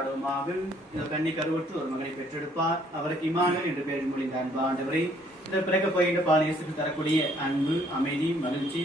மன்றாடுவோமாக. இந்த கன்னி கருவுற்று ஒரு மகனை பெற்றெடுப்பார், அவருக்கு இமானுவேல் என்று பெயர் மொழிந்த அன்பு ஆண்டவரை இந்த பிறக்க போகின்ற பால் இயேசுக்கு தரக்கூடிய அன்பு, அமைதி, மகிழ்ச்சி,